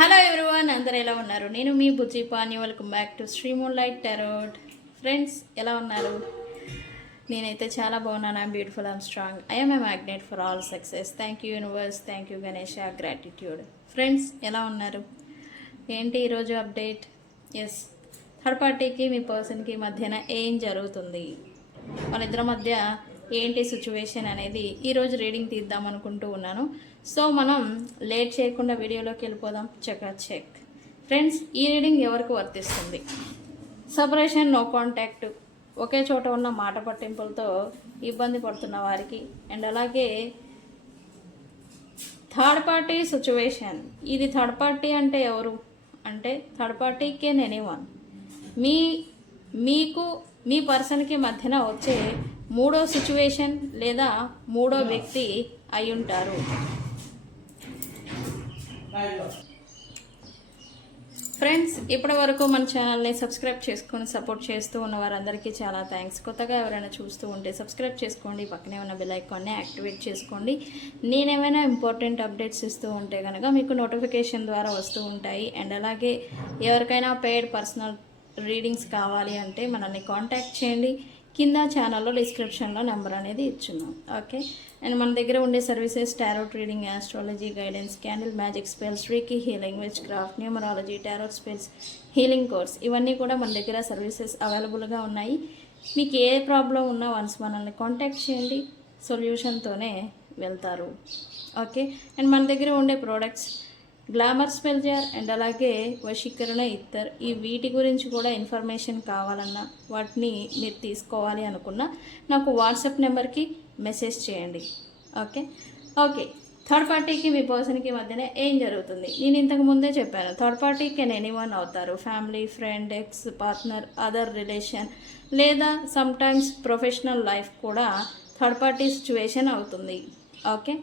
Hello everyone, అందరూ ఎలా ఉన్నారు? నేను మీ Bujji Pani. Welcome back to Sri Moonlight Tarot. Friends, ఎలా ఉన్నారు? నేనైతే చాలా బాగున్నాను. I'm beautiful, I'm strong, I'm a magnet for all success. Thank you universe, thank you Ganesha, gratitude. Friends, ఎలా ఉన్నారు? ఏంటి ఈరోజు అప్డేట్? ఎస్, థర్డ్ పార్టీకి మీ పర్సన్కి మధ్యన ఏం జరుగుతుంది, మన ఇద్దరి మధ్య ఏంటి సిచ్యువేషన్ అనేది ఈరోజు రీడింగ్ తీద్దాం అనుకుంటూ ఉన్నాను. సో మనం లేట్ చేయకుండా వీడియోలోకి వెళ్ళిపోదాం. చెక్. ఫ్రెండ్స్, ఈ రీడింగ్ ఎవరికి వర్తిస్తుంది? సపరేషన్, నో కాంటాక్ట్, ఒకే చోట ఉన్న మాట పట్టింపులతో ఇబ్బంది పడుతున్న వారికి, అండ్ అలాగే థర్డ్ పార్టీ సిచ్యువేషన్. ఇది థర్డ్ పార్టీ అంటే ఎవరు అంటే, థర్డ్ పార్టీ కెన్ ఎనీవన్. మీకు మీ పర్సన్కి మధ్యన వచ్చే మూడో సిచ్యువేషన్ లేదా మూడో వ్యక్తి అయి ఉంటారు. ఫ్రెండ్స్, ఇప్పటి వరకు మన ఛానల్ని సబ్స్క్రైబ్ చేసుకొని సపోర్ట్ చేస్తూ ఉన్న వారందరికీ చాలా థ్యాంక్స్. కొత్తగా ఎవరైనా చూస్తూ ఉంటే సబ్స్క్రైబ్ చేసుకోండి, పక్కనే ఉన్న బెల్ ఐకాన్ని యాక్టివేట్ చేసుకోండి. నేనేమైనా ఇంపార్టెంట్ అప్డేట్స్ ఇస్తూ ఉంటే కనుక మీకు నోటిఫికేషన్ ద్వారా వస్తూ ఉంటాయి. అండ్ అలాగే ఎవరికైనా పెయిడ్ పర్సనల్ రీడింగ్స్ కావాలి అంటే మనల్ని కాంటాక్ట్ చేయండి. కింద ఛానల్లో డిస్క్రిప్షన్లో నెంబర్ అనేది ఇచ్చున్నాం. ఓకే. అండ్ మన దగ్గర ఉండే services tarot reading, astrology guidance, candle magic spells, reiki healing, witchcraft, numerology, tarot spells, healing course, ఇవన్నీ కూడా మన దగ్గర సర్వీసెస్ అవైలబుల్గా ఉన్నాయి. మీకు ఏ ప్రాబ్లం ఉన్నా వన్స్ మనల్ని కాంటాక్ట్ చేయండి, సొల్యూషన్తోనే వెళ్తారు. ఓకే. అండ్ మన దగ్గర ఉండే products glamour spell jar and అలాగే వశీకరణ ఇత్తర్, ఈ వీటి గురించి కూడా ఇన్ఫర్మేషన్ కావాలన్నా, వాటిని మీరు తీసుకోవాలి అనుకున్నా నాకు వాట్సాప్ నెంబర్కి మెసేజ్ చేయండి. ఓకే. థర్డ్ పార్టీకి మీ పర్సన్కి మధ్యన ఏం జరుగుతుంది? నేను ఇంతకు ముందే చెప్పాను, థర్డ్ పార్టీ కెన్ ఎనీవన్ అవుతారు. Family, friend, X partner, other relation, లేదా సమ్టైమ్స్ ప్రొఫెషనల్ లైఫ్ కూడా థర్డ్ పార్టీ సిచ్యువేషన్ అవుతుంది. ఓకే.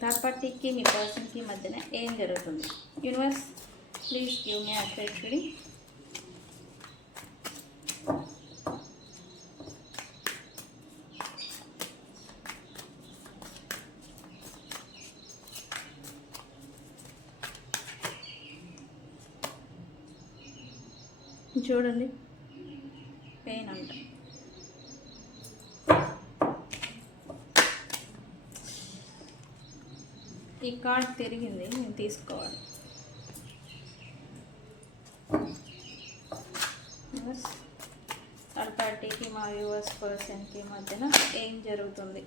థర్డ్ పార్టీకి మీ పర్సన్కి మధ్యన ఏం జరుగుతుంది? Universe, please give me accurate reading. చూడండి, పెయిన్ అంట. ఈ కార్డ్ తిరిగింది, నేను తీసుకోవాలి. థర్డ్ పార్టీకి మా వ్యూవర్స్ పర్సన్కి మధ్యన ఏం జరుగుతుంది?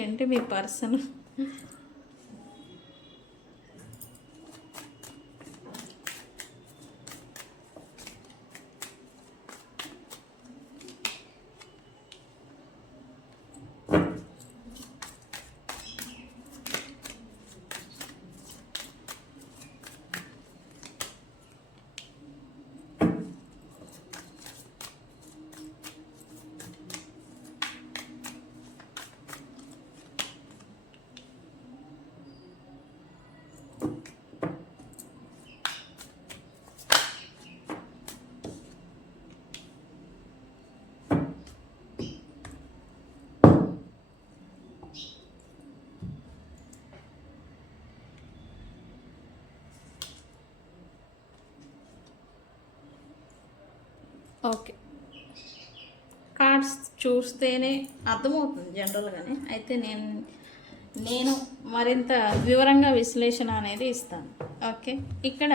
ఏంటి మీ పర్సన్ ఓకే. కార్డ్స్ చూస్తేనే అర్థమవుతుంది జనరల్గానే. అయితే నేను మరింత వివరంగా విశ్లేషణ అనేది ఇస్తాను. ఓకే. ఇక్కడ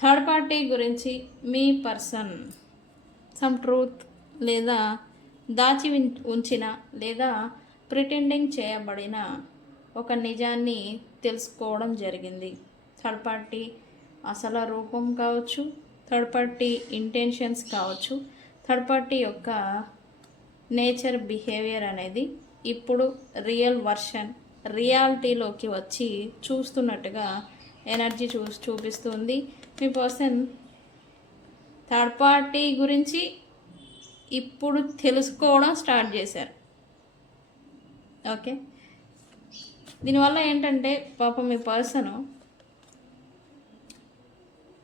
థర్డ్ పార్టీ గురించి మీ పర్సన్ సమ్ ట్రూత్ లేదా దాచి ఉంచిన లేదా ప్రిటెండింగ్ చేయబడిన ఒక నిజాన్ని తెలుసుకోవడం జరిగింది. థర్డ్ పార్టీ అసలు రూపం కావచ్చు, థర్డ్ పార్టీ ఇంటెన్షన్స్ కావచ్చు, థర్డ్ పార్టీ యొక్క నేచర్, బిహేవియర్ అనేది ఇప్పుడు రియల్ వర్షన్, రియాలిటీలోకి వచ్చి చూస్తున్నట్టుగా ఎనర్జీ చూపిస్తుంది. మీ పర్సన్ థర్డ్ పార్టీ గురించి ఇప్పుడు తెలుసుకోవడం స్టార్ట్ చేశారు. ఓకే. దీనివల్ల ఏంటంటే పాపం మీ పర్సన్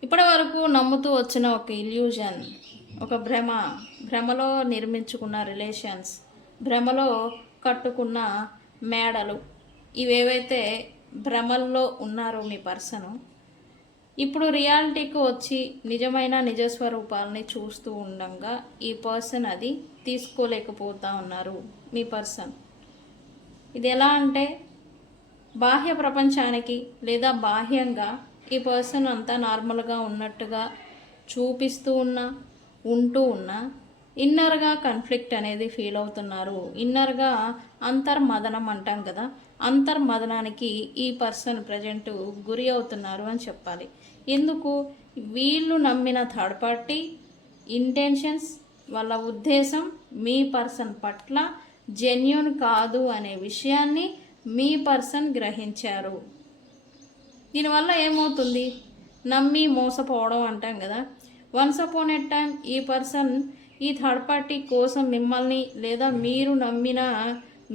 ఇప్పటి వరకు నమ్ముతూ వచ్చిన ఒక ఇల్యూజన్, ఒక భ్రమలో నిర్మించుకున్న రిలేషన్స్, భ్రమలో కట్టుకున్న మేడలు, ఇవేవైతే భ్రమల్లో ఉన్నారో మీ పర్సను ఇప్పుడు రియాలిటీకి వచ్చి నిజమైన నిజస్వరూపాలని చూస్తూ ఉండగా ఈ పర్సన్ అది తీసుకోలేకపోతూ ఉన్నారు మీ పర్సన్. ఇది ఎలా అంటే బాహ్య ప్రపంచానికి లేదా బాహ్యంగా ఈ పర్సన్ అంతా నార్మల్గా ఉన్నట్టుగా చూపిస్తూ ఉంటూ ఉన్నా ఇన్నర్గా కాన్ఫ్లిక్ట్ అనేది ఫీల్ అవుతున్నారు. ఇన్నర్గా అంతర్మదనం అంటాం కదా, అంతర్మదనానికి ఈ పర్సన్ ప్రజెంట్ గురి అవుతున్నారు అని చెప్పాలి. ఎందుకు? వీళ్ళు నమ్మిన థర్డ్ పార్టీ ఇంటెన్షన్స్, వాళ్ళ ఉద్దేశం మీ పర్సన్ పట్ల జెన్యూన్ కాదు అనే విషయాన్ని మీ పర్సన్ గ్రహించారు. దీనివల్ల ఏమవుతుంది? నమ్మి మోసపోవడం అంటాం కదా. వన్స్ అపాన్ ఎ టైం ఈ పర్సన్ ఈ థర్డ్ పార్టీ కోసం మిమ్మల్ని లేదా మీరు నమ్మిన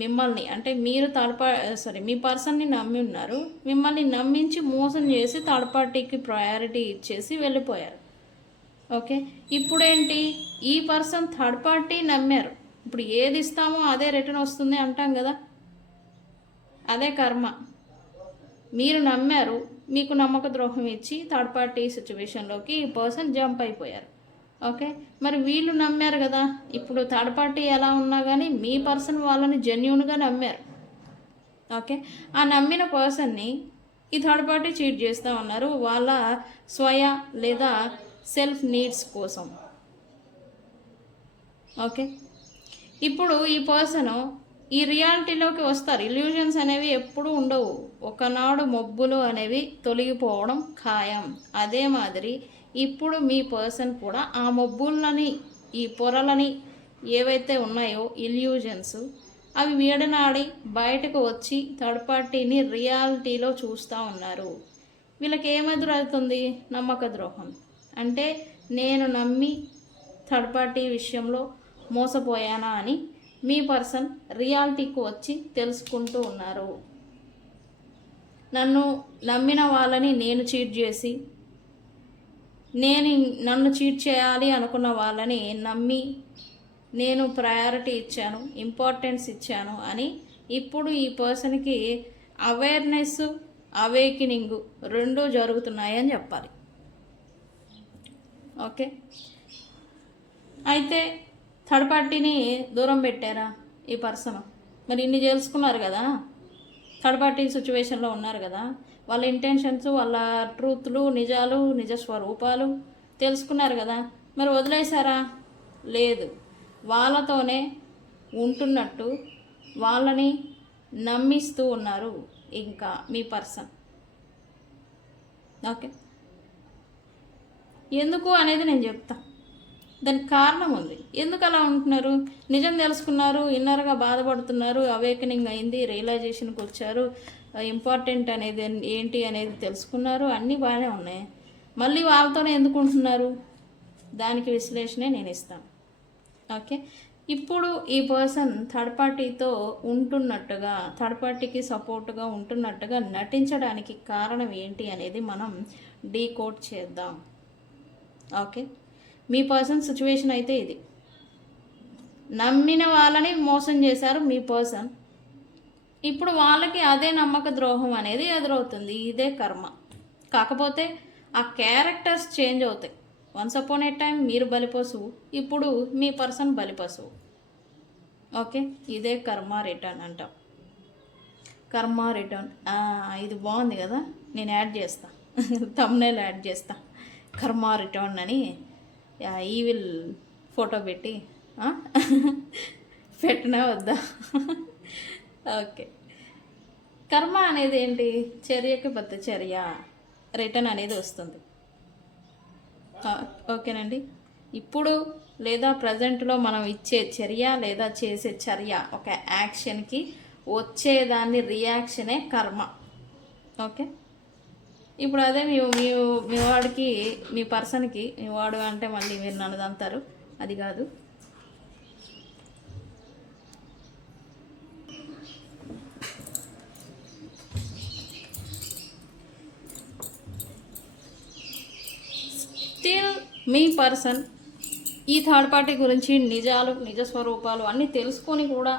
మిమ్మల్ని అంటే మీరు మీ పర్సన్ని నమ్మి ఉన్నారు, మిమ్మల్ని నమ్మించి మోసం చేసి థర్డ్ పార్టీకి ప్రయారిటీ ఇచ్చేసి వెళ్ళిపోయారు. ఓకే, ఇప్పుడేంటి? ఈ పర్సన్ థర్డ్ పార్టీ నమ్మారు, ఇప్పుడు ఏది ఇస్తామో అదే రిటర్న్ వస్తుంది అంటాం కదా, అదే కర్మ. మీరు నమ్మారు, మీకు నమ్మక ద్రోహం ఇచ్చి థర్డ్ పార్టీ సిచ్యువేషన్లోకి ఈ పర్సన్ జంప్ అయిపోయారు. ఓకే, మరి వీళ్ళు నమ్మారు కదా, ఇప్పుడు థర్డ్ పార్టీ ఎలా ఉన్నా కానీ మీ పర్సన్ వాళ్ళని జెన్యూన్గా నమ్మారు. ఓకే, ఆ నమ్మిన పర్సన్ని ఈ థర్డ్ పార్టీ చీట్ చేస్తూ ఉన్నారు వాళ్ళ స్వయ లేదా సెల్ఫ్ నీడ్స్ కోసం. ఓకే, ఇప్పుడు ఈ పర్సన్ ఈ రియాలిటీలోకి వస్తారు. ఇల్యూజన్స్ అనేవి ఎప్పుడూ ఉండవు, ఒకనాడు మబ్బులు అనేవి తొలగిపోవడం ఖాయం. అదే మాదిరి ఇప్పుడు మీ పర్సన్ కూడా ఆ మబ్బులని, ఈ పొరలని ఏవైతే ఉన్నాయో ఇల్యూజన్స్, అవి వీడనాడి బయటకు వచ్చి థర్డ్ పార్టీని రియాలిటీలో చూస్తూ ఉన్నారు. వీళ్ళకి ఏమెదురవుతుంది? నమ్మక ద్రోహం. అంటే నేను నమ్మి థర్డ్ పార్టీ విషయంలో మోసపోయానా అని మీ పర్సన్ రియాలిటీకి వచ్చి తెలుసుకుంటూ ఉన్నారు. నన్ను నమ్మిన వాళ్ళని నేను చీట్ చేసి, నన్ను చీట్ చేయాలి అనుకున్న వాళ్ళని నమ్మి నేను ప్రయారిటీ ఇచ్చాను, ఇంపార్టెన్స్ ఇచ్చాను అని ఇప్పుడు ఈ పర్సన్కి అవేర్నెస్, అవేకినింగ్ రెండూ జరుగుతున్నాయని చెప్పాలి. ఓకే, అయితే థర్డ్ పార్టీని దూరం పెట్టారా ఈ పర్సన్? మరి ఇన్ని తెలుసుకున్నారు కదా, థర్డ్ పార్టీ సిచ్యువేషన్లో ఉన్నారు కదా, వాళ్ళ ఇంటెన్షన్స్, వాళ్ళ ట్రూత్లు, నిజాలు, నిజ స్వరూపాలు తెలుసుకున్నారు కదా, మరి వదిలేశారా? లేదు, వాళ్ళతోనే ఉంటున్నట్టు వాళ్ళని నమ్మిస్తూ ఉన్నారు ఇంకా మీ పర్సన్. ఓకే, ఎందుకు అనేది నేను చెప్తా. దానికి కారణం ఉంది. ఎందుకు అలా ఉంటున్నారు? నిజం తెలుసుకున్నారు, ఇన్నర్గా బాధపడుతున్నారు, అవేకనింగ్ అయింది, రియలైజేషన్కి వచ్చారు, ఇంపార్టెంట్ అనేది ఏంటి అనేది తెలుసుకున్నారు, అన్నీ బాగానే ఉన్నాయి. మళ్ళీ వాళ్ళతోనే ఎందుకు ఉంటున్నారు? దానికి విశ్లేషణే నేను ఇస్తాను. ఓకే, ఇప్పుడు ఈ పర్సన్ థర్డ్ పార్టీతో ఉంటున్నట్టుగా, థర్డ్ పార్టీకి సపోర్ట్గా ఉంటున్నట్టుగా నటించడానికి కారణం ఏంటి అనేది మనం డీకోడ్ చేద్దాం. ఓకే, మీ పర్సన్ సిచ్యువేషన్ అయితే ఇది. నమ్మిన వాళ్ళని మోసం చేశారు మీ పర్సన్, ఇప్పుడు వాళ్ళకి అదే నమ్మక ద్రోహం అనేది ఎదురవుతుంది. ఇదే కర్మ. కాకపోతే ఆ క్యారెక్టర్స్ చేంజ్ అవుతాయి. వన్స్ అపాన్ ఏ టైం మీరు బలిపశువు, ఇప్పుడు మీ పర్సన్ బలిపశువు. ఓకే, ఇదే కర్మ రిటర్న్ అంటాం. కర్మ రిటర్న్, ఇది బాగుంది కదా, నేను యాడ్ చేస్తా, థంబ్నెయిల్ యాడ్ చేస్తా, కర్మ రిటర్న్ అని ఈవిల్ ఫోటో పెట్టి పెట్టినా వద్దా? ఓకే, కర్మ అనేది ఏంటి? చర్యకి పెద్ద చర్య రిటర్న్ అనేది వస్తుంది. ఓకేనండి, ఇప్పుడు లేదా ప్రజెంట్లో మనం ఇచ్చే చర్య లేదా చేసే చర్య, ఒక యాక్షన్కి వచ్చేదాన్ని రియాక్షనే కర్మ. ఓకే, ఇప్పుడు అదే మీ వాడికి, మీ పర్సన్కి, మీ వాడు అంటే మళ్ళీ మీరు నన్ను అంటారు, అది కాదు. మీ పర్సన్ ఈ థర్డ్ పార్టీ గురించి నిజాలు నిజ స్వరూపాలు అన్నీ తెలుసుకొని కూడా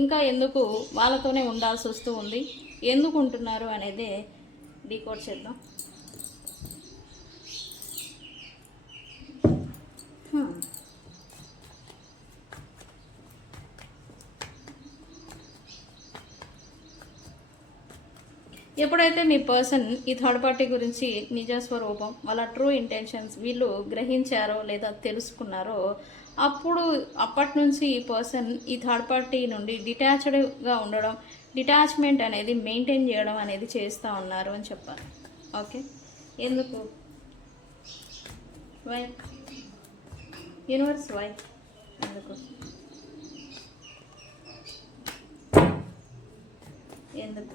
ఇంకా ఎందుకు వాళ్ళతోనే ఉండాల్సి వస్తూ ఉంది, ఎందుకు ఉంటున్నారు అనేది డీకోడ్ చేద్దాం. ఎప్పుడైతే మీ పర్సన్ ఈ థర్డ్ పార్టీ గురించి నిజ స్వరూపం వాళ్ళ ట్రూ ఇంటెన్షన్స్ వీళ్ళు గ్రహించారో లేదా తెలుసుకున్నారో అప్పటి నుంచి ఈ పర్సన్ ఈ థర్డ్ పార్టీ నుండి డిటాచ్డ్గా ఉండడం, డిటాచ్మెంట్ అనేది మెయింటైన్ చేయడం అనేది చేస్తూ ఉన్నారు అని చెప్పాలి. ఓకే, ఎందుకు? వై యూనివర్స్, వై, ఎందుకు? ఎందుకు?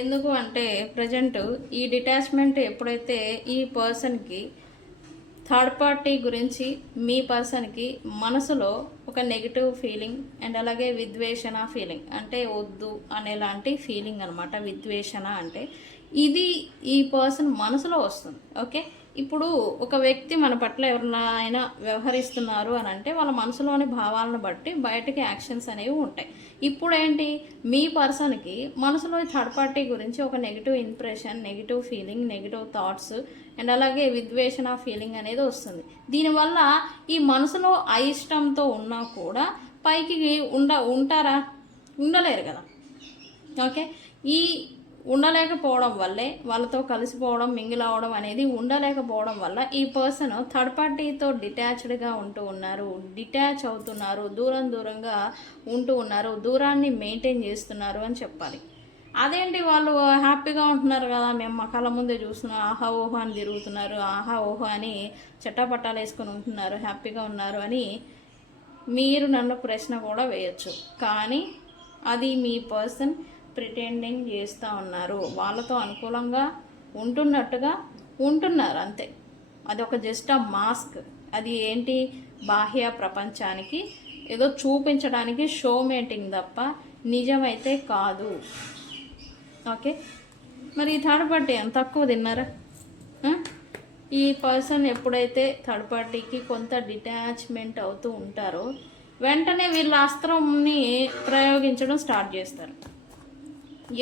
ఎందుకు అంటే ప్రజెంట్ ఈ డిటాచ్మెంట్ ఎప్పుడైతే ఈ పర్సన్కి థర్డ్ పార్టీ గురించి మీ పర్సన్కి మనసులో ఒక నెగిటివ్ ఫీలింగ్ అండ్ అలాగే విద్వేషణ ఫీలింగ్, అంటే వద్దు అనేలాంటి ఫీలింగ్ అనమాట. విద్వేషణ అంటే ఇది ఈ పర్సన్ మనసులో వస్తుంది. ఓకే, ఇప్పుడు ఒక వ్యక్తి మన పట్ల ఎవరినైనా వ్యవహరిస్తున్నారు అని అంటే వాళ్ళ మనసులోని భావాలను బట్టి బయటకి యాక్షన్స్ అనేవి ఉంటాయి. ఇప్పుడు ఏంటి, మీ పర్సన్కి మనసులో థర్డ్ పార్టీ గురించి ఒక negative impression, negative feeling, negative thoughts and అలాగే విద్వేషణ ఫీలింగ్ అనేది వస్తుంది. దీనివల్ల ఈ మనసులో అయిష్టంతో ఉన్నా కూడా పైకి ఉంటారా? ఉండలేరు కదా. ఓకే, ఈ ఉండలేకపోవడం వల్లే వాళ్ళతో కలిసిపోవడం, మింగిల్ అవ్వడం అనేది ఉండలేకపోవడం వల్ల ఈ పర్సన్ థర్డ్ పార్టీతో డిటాచ్డ్గా ఉంటూ ఉన్నారు, డిటాచ్ అవుతున్నారు, దూరంగా ఉంటూ ఉన్నారు, దూరాన్ని మెయింటైన్ చేస్తున్నారు అని చెప్పాలి. అదేంటి, వాళ్ళు హ్యాపీగా ఉంటున్నారు కదా, మేము మా కళ్ళ ముందే చూస్తున్నాం, ఆహా ఓహో అని తిరుగుతున్నారు, ఆహా ఓహో అని చట్టాపట్టాలు వేసుకొని ఉంటున్నారు, హ్యాపీగా ఉన్నారు అని మీరు నన్ను ప్రశ్న కూడా వేయచ్చు. కానీ అది మీ పర్సన్ ప్రిటెండింగ్ చేస్తూ ఉన్నారు, వాళ్ళతో అనుకూలంగా ఉంటున్నట్టుగా ఉంటున్నారు అంతే. అది ఒక జస్ట్ ఆ మాస్క్. అది ఏంటి, బాహ్య ప్రపంచానికి ఏదో చూపించడానికి షో మేటింగ్ తప్ప నిజమైతే కాదు. ఓకే, మరి ఈ థర్డ్ పార్టీ ఎంత తక్కువ తిన్నారా? ఈ పర్సన్ ఎప్పుడైతే థర్డ్ పార్టీకి కొంత డిటాచ్మెంట్ అవుతూ ఉంటారో వెంటనే వీళ్ళ అస్త్రంని ప్రయోగించడం స్టార్ట్ చేస్తారు.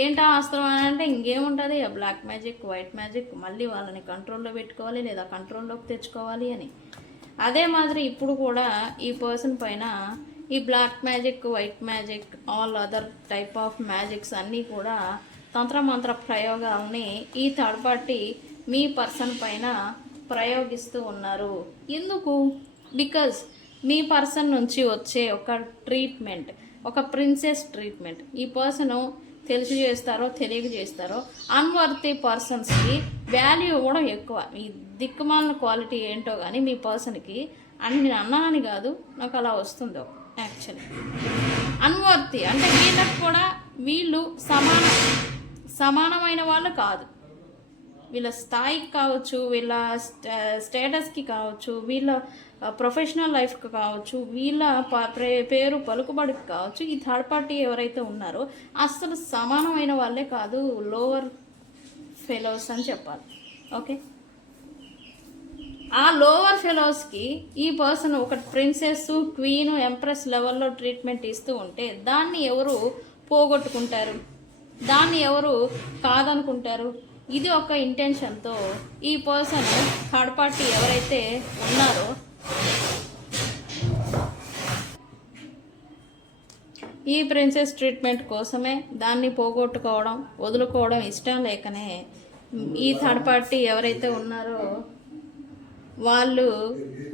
ఏంటా అస్త్రం అని అంటే ఇంకేముంటుంది, బ్లాక్ మ్యాజిక్, వైట్ మ్యాజిక్, మళ్ళీ వాళ్ళని కంట్రోల్లో పెట్టుకోవాలి లేదా కంట్రోల్లోకి తెచ్చుకోవాలి అని. అదే మాదిరి ఇప్పుడు కూడా ఈ పర్సన్ పైన ఈ black magic, white magic, all other type of magics అన్నీ కూడా తంత్రమంత్ర ప్రయోగాలని ఈ థర్డ్ పార్టీ మీ పర్సన్ పైన ప్రయోగిస్తూ ఉన్నారు. ఎందుకు? బికాజ్ మీ పర్సన్ నుంచి వచ్చే ఒక ట్రీట్మెంట్, ఒక ప్రిన్సెస్ ట్రీట్మెంట్ ఈ పర్సను తెలిసి చేస్తారో తెలియక చేస్తారో అన్వర్తి పర్సన్స్కి వాల్యూ ఇవ్వడం ఎక్కువ. ఈ దిక్కుమాలిన క్వాలిటీ ఏంటో కానీ మీ పర్సన్కి అని నేను అన్నానని కాదు, నాకు అలా వస్తుందో యాక్చువల్లీ. అన్వర్తి అంటే వీళ్ళకి కూడా వీళ్ళు సమానమైన వాళ్ళు కాదు. వీళ్ళ స్థాయికి కావచ్చు, వీళ్ళ స్టేటస్కి కావచ్చు, వీళ్ళ ప్రొఫెషనల్ లైఫ్కి కావచ్చు, వీళ్ళ పేరు పలుకుబడికి కావచ్చు, ఈ థర్డ్ పార్టీ ఎవరైతే ఉన్నారో అస్సలు సమానమైన వాళ్ళే కాదు, లోవర్ ఫెలోస్ అని చెప్పాలి. ఓకే, ఆ లోవర్ ఫెలోస్కి ఈ పర్సన్ ఒక ప్రిన్సెస్, క్వీన్, ఎంప్రెస్ లెవెల్లో ట్రీట్మెంట్ ఇస్తూ ఉంటే దాన్ని ఎవరు పోగొట్టుకుంటారు, దాన్ని ఎవరు కాదనుకుంటారు? ఇది ఒక ఇంటెన్షన్తో ఈ పర్సన్ థర్డ్ పార్టీ ఎవరైతే ఉన్నారో ఈ ప్రిన్సెస్ ట్రీట్మెంట్ కోసమే దాన్ని పోగొట్టుకోవడం, వదులుకోవడం ఇష్టం లేకనే ఈ థర్డ్ పార్టీ ఎవరైతే ఉన్నారో వాళ్ళు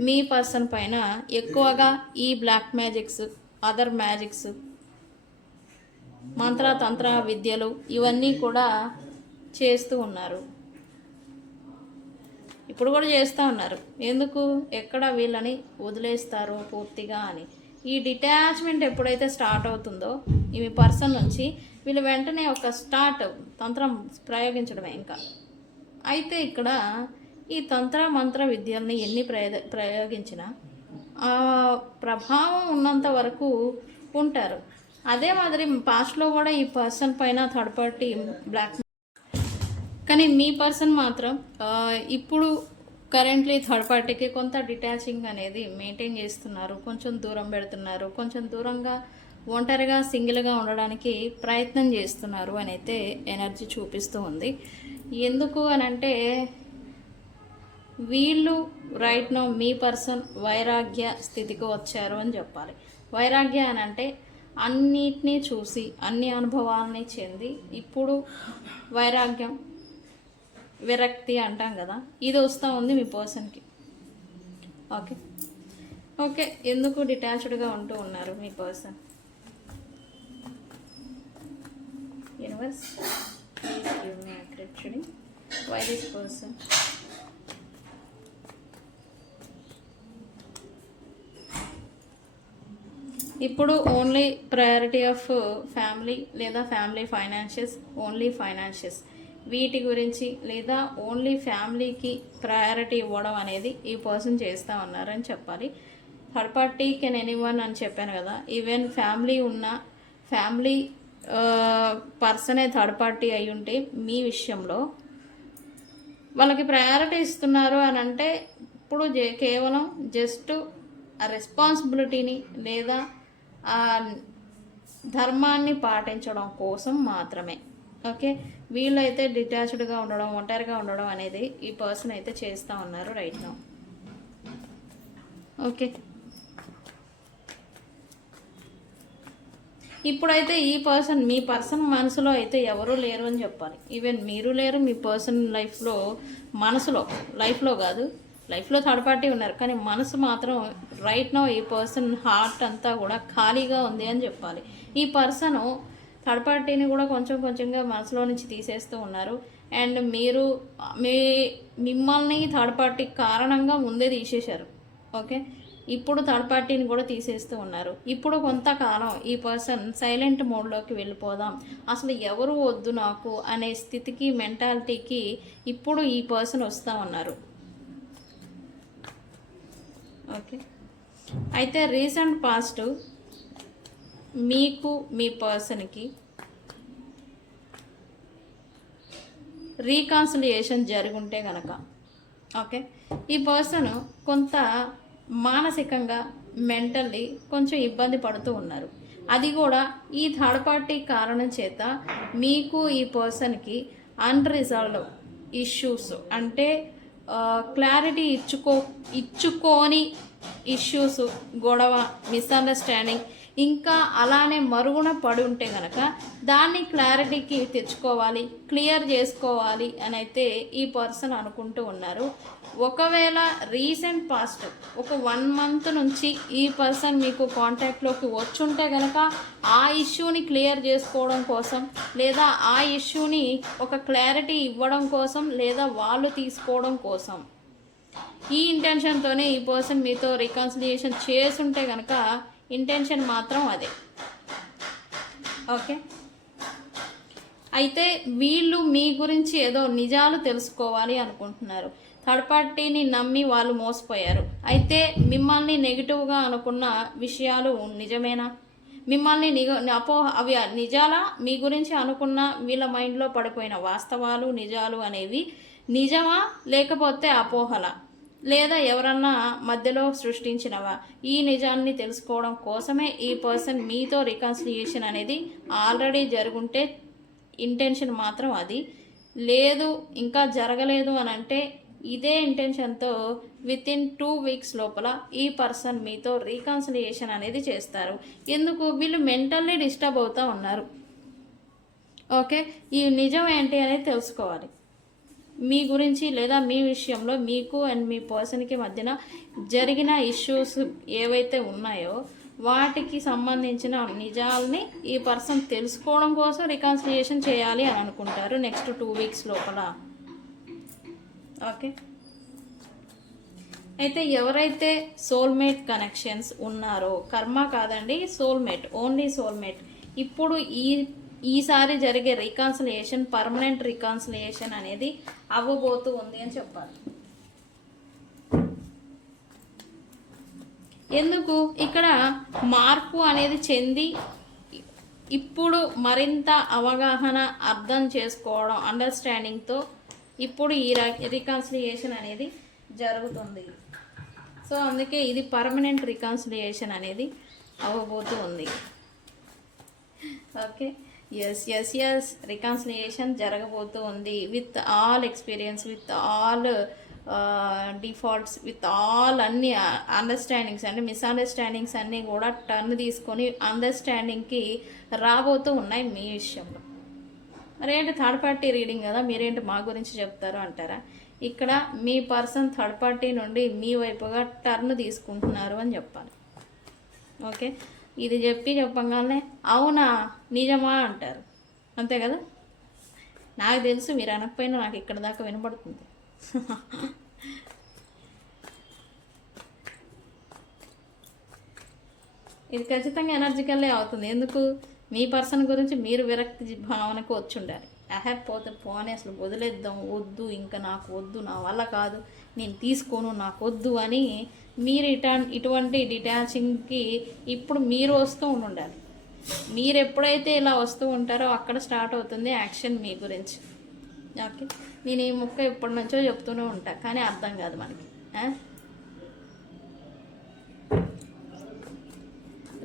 మీ పర్సన్ పైన ఎక్కువగా ఈ బ్లాక్ మ్యాజిక్స్, అదర్ మ్యాజిక్స్, మంత్రతంత్ర విద్యలు ఇవన్నీ కూడా చేస్తూ ఉన్నారు. ఇప్పుడు కూడా చేస్తూ ఉన్నారు. ఎందుకు? ఎక్కడ వీళ్ళని వదిలేస్తారో పూర్తిగా అని. ఈ డిటాచ్మెంట్ ఎప్పుడైతే స్టార్ట్ అవుతుందో ఈ పర్సన్ నుంచి వీళ్ళు వెంటనే ఒక తంత్రం ప్రయోగించడమే ఇంకా. అయితే ఇక్కడ ఈ తంత్ర మంత్ర విద్యల్ని ఎన్ని ప్రయోగించినా ఆ ప్రభావం ఉన్నంత వరకు ఉంటారు. అదే మాదిరి పాస్ట్లో కూడా ఈ పర్సన్ పైన థర్డ్ పార్టీ బ్లాక్ కానీ మీ పర్సన్ మాత్రం ఇప్పుడు కరెంట్లీ థర్డ్ పార్టీకి కొంత డిటాచింగ్ అనేది మెయింటైన్ చేస్తున్నారు, కొంచెం దూరం పెడుతున్నారు, కొంచెం దూరంగా ఒంటరిగా సింగిల్గా ఉండడానికి ప్రయత్నం చేస్తున్నారు అని అయితే ఎనర్జీ చూపిస్తూ ఉంది. ఎందుకు అని అంటే వీళ్ళు రైట్ నో మీ పర్సన్ వైరాగ్య స్థితికి వచ్చారు అని చెప్పాలి. వైరాగ్య అని అంటే అన్నిటినీ చూసి అన్ని అనుభవాలని చెంది ఇప్పుడు వైరాగ్యం విరక్తి అంటాం కదా, ఇది వస్తూ ఉంది మీ పర్సన్కి. ఓకే ఓకే ఎందుకు డిటాచ్డ్గా ఉంటూ ఉన్నారు మీ person? Universe please give me accurate reading. Why this person? ఇప్పుడు ఓన్లీ ప్రయారిటీ ఆఫ్ ఫ్యామిలీ లేదా ఫ్యామిలీ ఫైనాన్షియస్, ఓన్లీ ఫైనాన్షియస్ వీటి గురించి లేదా ఓన్లీ ఫ్యామిలీకి ప్రయారిటీ ఇవ్వడం అనేది ఈ పర్సన్ చేస్తూ ఉన్నారని చెప్పాలి. థర్డ్ పార్టీ కెన్ ఎనీవన్ అని చెప్పాను కదా, ఈవెన్ ఫ్యామిలీ ఉన్న ఫ్యామిలీ పర్సనే థర్డ్ పార్టీ అయి ఉంటే మీ విషయంలో వాళ్ళకి ప్రయారిటీ ఇస్తున్నారు అని అంటే ఇప్పుడు కేవలం జస్ట్ ఆ రెస్పాన్సిబిలిటీని లేదా ఆ ధర్మాన్ని పాటించడం కోసం మాత్రమే. ఓకే వీళ్ళైతే డిటాచ్డ్గా ఉండడం, ఒంటరిగా ఉండడం అనేది ఈ పర్సన్ అయితే చేస్తూ ఉన్నారు రైట్ నౌ. ఓకే ఇప్పుడైతే ఈ పర్సన్ మీ పర్సన్ మనసులో అయితే ఎవరూ లేరు అని చెప్పాలి. ఈవెన్ మీరు లేరు, మీ పర్సన్ లైఫ్లో మనసులో లైఫ్లో కాదు, లైఫ్లో థర్డ్ పార్టీ ఉన్నారు కానీ మనసు మాత్రం రైట్ నో ఈ పర్సన్ హార్ట్ అంతా కూడా ఖాళీగా ఉంది అని చెప్పాలి. ఈ పర్సన్ థర్డ్ పార్టీని కూడా కొంచెం కొంచెంగా మనసులో నుంచి తీసేస్తూ ఉన్నారు. అండ్ మీరు మిమ్మల్ని థర్డ్ పార్టీ కారణంగా ముందే తీసేశారు. ఓకే ఇప్పుడు థర్డ్ పార్టీని కూడా తీసేస్తూ ఉన్నారు. ఇప్పుడు కొంతకాలం ఈ పర్సన్ సైలెంట్ మోడ్లోకి వెళ్ళిపోదాం, అసలు ఎవరు వద్దు నాకు అనే స్థితికి మెంటాలిటీకి ఇప్పుడు ఈ పర్సన్ వస్తూ ఉన్నారు. ఓకే అయితే రీసెంట్ పాస్ట్ మీకు మీ పర్సన్కి రీకాన్సిలియేషన్ జరుగుంటే కనుక ఓకే ఈ పర్సన్ కొంత మానసికంగా మెంటల్లీ కొంచెం ఇబ్బంది పడుతూ ఉన్నారు. అది కూడా ఈ థర్డ్ పార్టీ కారణం చేత మీకు ఈ పర్సన్కి అన్రిజాల్వ్ ఇష్యూస్ అంటే క్లారిటీ ఇచ్చుకోని ఇష్యూస్, గొడవ, మిస్అండర్స్టాండింగ్ ఇంకా అలానే మరుగున పడి ఉంటే కనుక దాన్ని క్లారిటీకి తెచ్చుకోవాలి, క్లియర్ చేసుకోవాలి అని అయితే ఈ పర్సన్ అనుకుంటూ ఉన్నారు. ఒకవేళ రీసెంట్ పాస్ట్ ఒక 1 month నుంచి ఈ పర్సన్ మీకు కాంటాక్ట్లోకి వచ్చుంటే కనుక ఆ ఇష్యూని క్లియర్ చేసుకోవడం కోసం లేదా ఆ ఇష్యూని ఒక క్లారిటీ ఇవ్వడం కోసం లేదా వాళ్ళు తీసుకోవడం కోసం ఈ ఇంటెన్షన్తోనే ఈ పర్సన్ మీతో రికన్సిలియేషన్ చేసుంటే కనుక ఇంటెన్షన్ మాత్రం అదే. ఓకే అయితే వీళ్ళు మీ గురించి ఏదో నిజాలు తెలుసుకోవాలి అనుకుంటున్నారు. థర్డ్ పార్టీని నమ్మి వాళ్ళు మోసపోయారు. అయితే మిమ్మల్ని నెగిటివ్గా అనుకున్న విషయాలు నిజమేనా? మిమ్మల్ని అవి నిజాలా? మీ గురించి అనుకున్న వీళ్ళ మైండ్లో పడిపోయిన వాస్తవాలు నిజాలు అనేవి నిజమా లేకపోతే అపోహల లేదా ఎవరన్నా మధ్యలో సృష్టించినవా? ఈ నిజాన్ని తెలుసుకోవడం కోసమే ఈ పర్సన్ మీతో రికన్సిలియేషన్ అనేది ఆల్రెడీ జరుగుంటే ఇంటెన్షన్ మాత్రం అది. లేదు ఇంకా జరగలేదు అని అంటే ఇదే ఇంటెన్షన్తో వితిన్ 2 weeks లోపల ఈ పర్సన్ మీతో రీకన్సిలియేషన్ అనేది చేస్తారు. ఎందుకు? వీళ్ళు మెంటల్లీ డిస్టర్బ్ అవుతూ ఉన్నారు. ఓకే ఈ నిజం ఏంటి అనేది తెలుసుకోవాలి. మీ గురించి లేదా మీ విషయంలో మీకు అండ్ మీ పర్సన్కి మధ్యన జరిగిన ఇష్యూస్ ఏవైతే ఉన్నాయో వాటికి సంబంధించిన నిజాలని ఈ పర్సన్ తెలుసుకోవడం కోసం రికన్సిలియేషన్ చేయాలి అని అనుకుంటారు నెక్స్ట్ 2 weeks లోపల. ఓకే అయితే ఎవరైతే సోల్మేట్ కనెక్షన్స్ ఉన్నారో, కర్మ కాదండి సోల్మేట్, ఓన్లీ సోల్మేట్, ఇప్పుడు ఈసారి జరిగే రికన్సిలియేషన్ పర్మనెంట్ రికన్సిలియేషన్ అనేది అవ్వబోతూ ఉంది అని చెప్పాలి. ఎందుకు? ఇక్కడ మార్పు అనేది చెంది ఇప్పుడు మరింత అవగాహన, అర్థం చేసుకోవడం, అండర్స్టాండింగ్తో ఇప్పుడు ఈ రికాన్సిలియేషన్ అనేది జరుగుతుంది. సో అందుకే ఇది పర్మనెంట్ రికాన్సిలియేషన్ అనేది అవ్వబోతూ ఉంది. ఓకే, ఎస్ రికాన్సిలియేషన్ జరగబోతూ ఉంది with all experience, with all defaults, with all అన్ని అండర్స్టాండింగ్స్ అంటే మిస్అండర్స్టాండింగ్స్ అన్నీ కూడా టర్న్ తీసుకొని అండర్స్టాండింగ్కి రాబోతూ ఉన్నాయి మీ విషయంలో. మరేంటి థర్డ్ పార్టీ రీడింగ్ కదా, మీరేంటి మా గురించి చెప్తారు అంటారా? ఇక్కడ మీ పర్సన్ థర్డ్ పార్టీ నుండి మీ వైపుగా టర్న్ తీసుకుంటున్నారు అని చెప్పాలి. ఓకే, ఇది చెప్పగానే అవునా నిజమా అంటారు, అంతే కదా. నాకు తెలుసు, మీరు అనకపోయినా నాకు ఇక్కడ దాకా వినపడుతుంది. ఇది ఖచ్చితంగా ఎనర్జికల్లే అవుతుంది. ఎందుకు? మీ పర్సన్ గురించి మీరు విరక్తి భావనకు వచ్చి ఉండాలి. పోతే పోనీ అసలు వదిలేద్దాం, వద్దు, ఇంకా నాకు వద్దు, నా వల్ల కాదు, నేను తీసుకోను, నాకు వద్దు అని మీరు ఇటువంటి డిటాచింగ్కి ఇప్పుడు మీరు వస్తూ ఉండాలి. మీరు ఎప్పుడైతే ఇలా వస్తూ ఉంటారో అక్కడ స్టార్ట్ అవుతుంది యాక్షన్ మీ గురించి. ఓకే, నేను ఈ ముక్క ఎప్పటి నుంచో చెప్తూనే ఉంటా, కానీ అర్థం కాదు మనకి.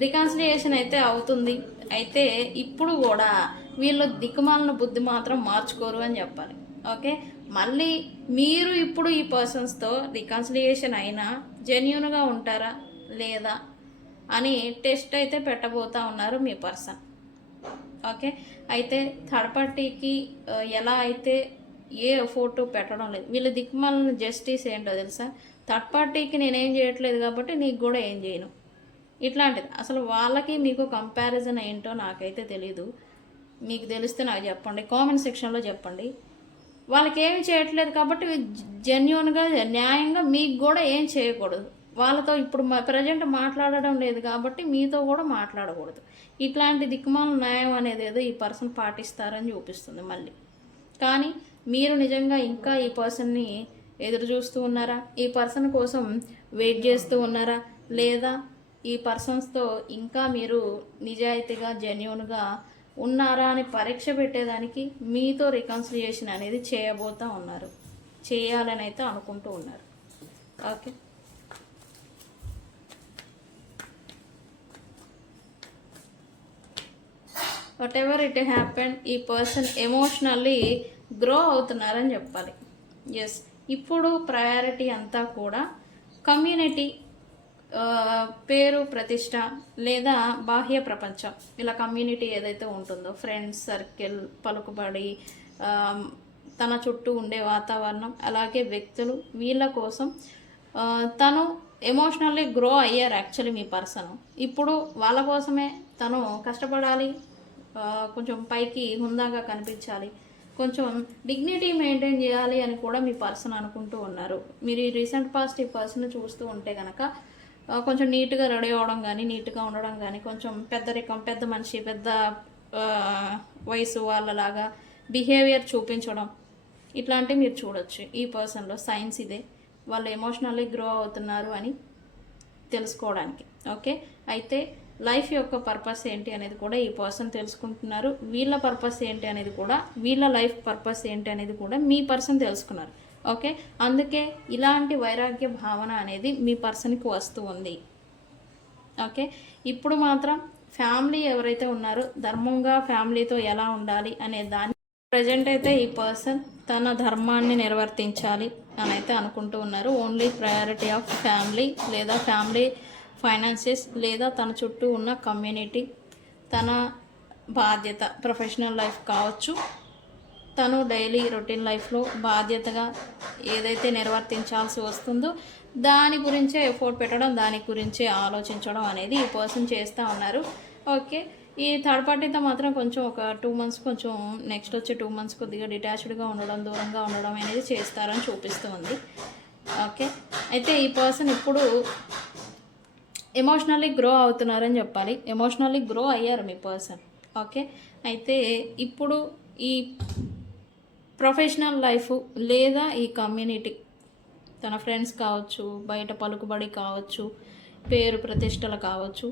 రికాన్సిలియేషన్ అయితే అవుతుంది. అయితే ఇప్పుడు కూడా వీళ్ళు దిక్కుమాలిన బుద్ధి మాత్రం మార్చుకోరు అని చెప్పాలి. ఓకే, మళ్ళీ మీరు ఇప్పుడు ఈ పర్సన్స్తో రికాన్సిలియేషన్ అయినా జెన్యూన్గా ఉంటారా లేదా అని టెస్ట్ అయితే పెట్టబోతా ఉన్నారు మీ పర్సన్. ఓకే, అయితే థర్డ్ పార్టీకి ఎలా అయితే ఏ ఫోటో పెట్టడం లేదు, వీళ్ళు దిక్కుమాలిన జస్టిస్ ఏంటో తెలుసా? థర్డ్ పార్టీకి నేనేం చేయట్లేదు కాబట్టి నీకు కూడా ఏం చేయను, ఇట్లాంటిది. అసలు వాళ్ళకి మీకు కంపారిజన్ ఏంటో నాకైతే తెలీదు. మీకు తెలిస్తే నాకు చెప్పండి, కామెంట్ సెక్షన్లో చెప్పండి. వాళ్ళకి ఏమి చేయట్లేదు కాబట్టి జెన్యూన్గా న్యాయంగా మీకు కూడా ఏం చేయకూడదు. వాళ్ళతో ఇప్పుడు ప్రజెంట్ మాట్లాడడం లేదు కాబట్టి మీతో కూడా మాట్లాడకూడదు. ఇట్లాంటి దిక్కుమాల న్యాయం అనేది ఏదో ఈ పర్సన్ పాటిస్తారని చూపిస్తుంది మళ్ళీ. కానీ మీరు నిజంగా ఇంకా ఈ పర్సన్ని ఎదురు చూస్తూ ఉన్నారా? ఈ పర్సన్ కోసం వెయిట్ చేస్తూ ఉన్నారా? లేదా ఈ పర్సన్స్తో ఇంకా మీరు నిజాయితీగా జెన్యూన్గా ఉన్నారా అని పరీక్ష పెట్టేదానికి మీతో రికన్సిలియేషన్ అనేది చేయబోతూ ఉన్నారు, చేయాలని అయితే అనుకుంటూ ఉన్నారు. Okay, what ever it happen, ఈ పర్సన్ ఎమోషనల్లీ గ్రో అవుతున్నారని చెప్పాలి. ఎస్, ఇప్పుడు ప్రయారిటీ అంతా కూడా కమ్యూనిటీ, పేరు ప్రతిష్ట లేదా బాహ్య ప్రపంచం, ఇలా కమ్యూనిటీ ఏదైతే ఉంటుందో ఫ్రెండ్స్ సర్కిల్, పలుకుబడి, తన చుట్టూ ఉండే వాతావరణం, అలాగే వ్యక్తులు, వీళ్ళ కోసం తను ఎమోషనల్లీ గ్రో అయ్యారు యాక్చువల్లీ మీ పర్సన్. ఇప్పుడు వాళ్ళ కోసమే తను కష్టపడాలి, కొంచెం పైకి హుందాగా కనిపించాలి, కొంచెం డిగ్నిటీ మెయింటైన్ చేయాలి అని కూడా మీ పర్సన్ అనుకుంటూ ఉన్నారు. మీరు ఈ రీసెంట్ పాస్ట్ ఈ పర్సన్ చూస్తూ ఉంటే కనుక కొంచెం నీట్గా రెడీ అవ్వడం కానీ, నీట్గా ఉండడం కానీ, కొంచెం పెద్ద మనిషి, పెద్ద వయసు వాళ్ళలాగా బిహేవియర్ చూపించడం, ఇట్లాంటివి మీరు చూడొచ్చు ఈ పర్సన్లో. సైన్స్ ఇదే, వాళ్ళు ఎమోషనల్లీ గ్రో అవుతున్నారు అని తెలుసుకోవడానికి. ఓకే, అయితే లైఫ్ యొక్క పర్పస్ ఏంటి అనేది కూడా ఈ పర్సన్ తెలుసుకుంటున్నారు. వీళ్ళ పర్పస్ ఏంటి అనేది కూడా, వీళ్ళ లైఫ్ పర్పస్ ఏంటి అనేది కూడా మీ పర్సన్ తెలుసుకున్నారు. ఓకే, అందుకే ఇలాంటి వైరాగ్య భావన అనేది మీ పర్సన్కి వస్తూ ఉంది. ఓకే, ఇప్పుడు మాత్రం ఫ్యామిలీ ఎవరైతే ఉన్నారో ధర్మంగా ఫ్యామిలీతో ఎలా ఉండాలి అనే దాన్ని ప్రజెంట్ అయితే ఈ పర్సన్ తన ధర్మాన్ని నిర్వర్తించాలి అని అయితే అనుకుంటూ ఉన్నారు. ఓన్లీ ప్రయారిటీ ఆఫ్ ఫ్యామిలీ లేదా ఫ్యామిలీ ఫైనాన్సెస్ లేదా తన చుట్టూ ఉన్న కమ్యూనిటీ, తన బాధ్యత, ప్రొఫెషనల్ లైఫ్ కావచ్చు, తను డైలీ రొటీన్ లైఫ్లో బాధ్యతగా ఏదైతే నిర్వర్తించాల్సి వస్తుందో దాని గురించే ఎఫోర్ట్ పెట్టడం, దాని గురించే ఆలోచించడం అనేది ఈ పర్సన్ చేస్తూ ఉన్నారు. ఓకే, ఈ థర్డ్ పార్టీతో మాత్రం కొంచెం ఒక 2 months, కొంచెం నెక్స్ట్ వచ్చే 2 months కొద్దిగా డిటాచ్డ్గా ఉండడం, దూరంగా ఉండడం అనేది చేస్తారని చూపిస్తుంది. ఓకే, అయితే ఈ పర్సన్ ఇప్పుడు ఎమోషనల్లీ గ్రో అవుతున్నారని చెప్పాలి. ఎమోషనల్లీ గ్రో అయ్యారు మీ పర్సన్. ఓకే, అయితే ఇప్పుడు ఈ ప్రొఫెషనల్ లైఫ్ లేదా ఈ కమ్యూనిటీ, తన ఫ్రెండ్స్ కావచ్చు, బయట పలుకుబడి కావచ్చు, పేరు ప్రతిష్టలు కావచ్చు,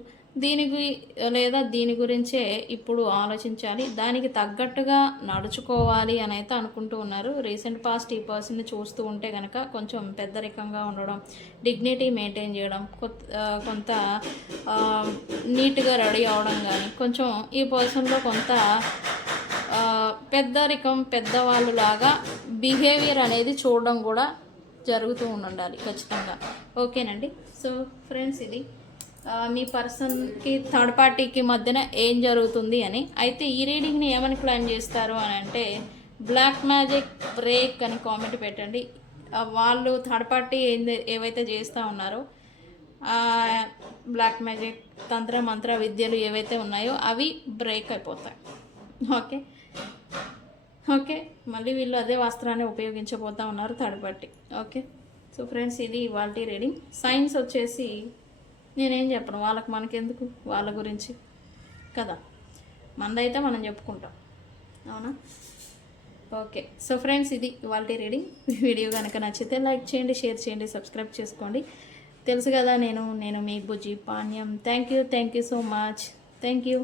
దీని గురించే ఇప్పుడు ఆలోచించాలి, దానికి తగ్గట్టుగా నడుచుకోవాలి అని అయితే అనుకుంటూ ఉన్నారు. రీసెంట్ పాస్ట్ ఈ పర్సన్ని చూస్తూ ఉంటే కనుక కొంచెం పెద్దరికంగా ఉండడం, డిగ్నిటీ మెయింటైన్ చేయడం, కొంత నీట్గా రెడీ అవడం కానీ కొంచెం ఈ పర్సన్లో కొంత పెద్దరికం, పెద్దవాళ్ళు లాగా బిహేవియర్ అనేది చూడడం కూడా జరుగుతూ ఉండాలి ఖచ్చితంగా. ఓకేనండి. సో ఫ్రెండ్స్, ఇది మీ పర్సన్కి థర్డ్ పార్టీకి మధ్యన ఏం జరుగుతుంది అని. అయితే ఈ రీడింగ్ని ఏమని క్లైమ్ చేస్తారు అని అంటే, బ్లాక్ మ్యాజిక్ బ్రేక్ అని కామెంట్ పెట్టండి. వాళ్ళు థర్డ్ పార్టీ ఏవైతే చేస్తూ ఉన్నారో బ్లాక్ మ్యాజిక్, తంత్ర మంత్ర విద్యలు ఏవైతే ఉన్నాయో అవి బ్రేక్ అయిపోతాయి. ఓకే ఓకే మళ్ళీ వీళ్ళు అదే వస్త్రాన్ని ఉపయోగించబోతూ ఉన్నారు third party. Okay. So friends, ఇది ఇవాళ రీడింగ్. సైన్స్ వచ్చేసి నేనేం చెప్పను, వాళ్ళకి మనకెందుకు, వాళ్ళ గురించి కదా, మనదైతే మనం చెప్పుకుంటాం, అవునా? ఓకే. సో ఫ్రెండ్స్, ఇది ఇవాళ రీడింగ్. వీడియో కనుక నచ్చితే లైక్ చేయండి, షేర్ చేయండి, సబ్స్క్రైబ్ చేసుకోండి. తెలుసు కదా, నేను మీ Bujji Panyam. Thank you so much. Thank you.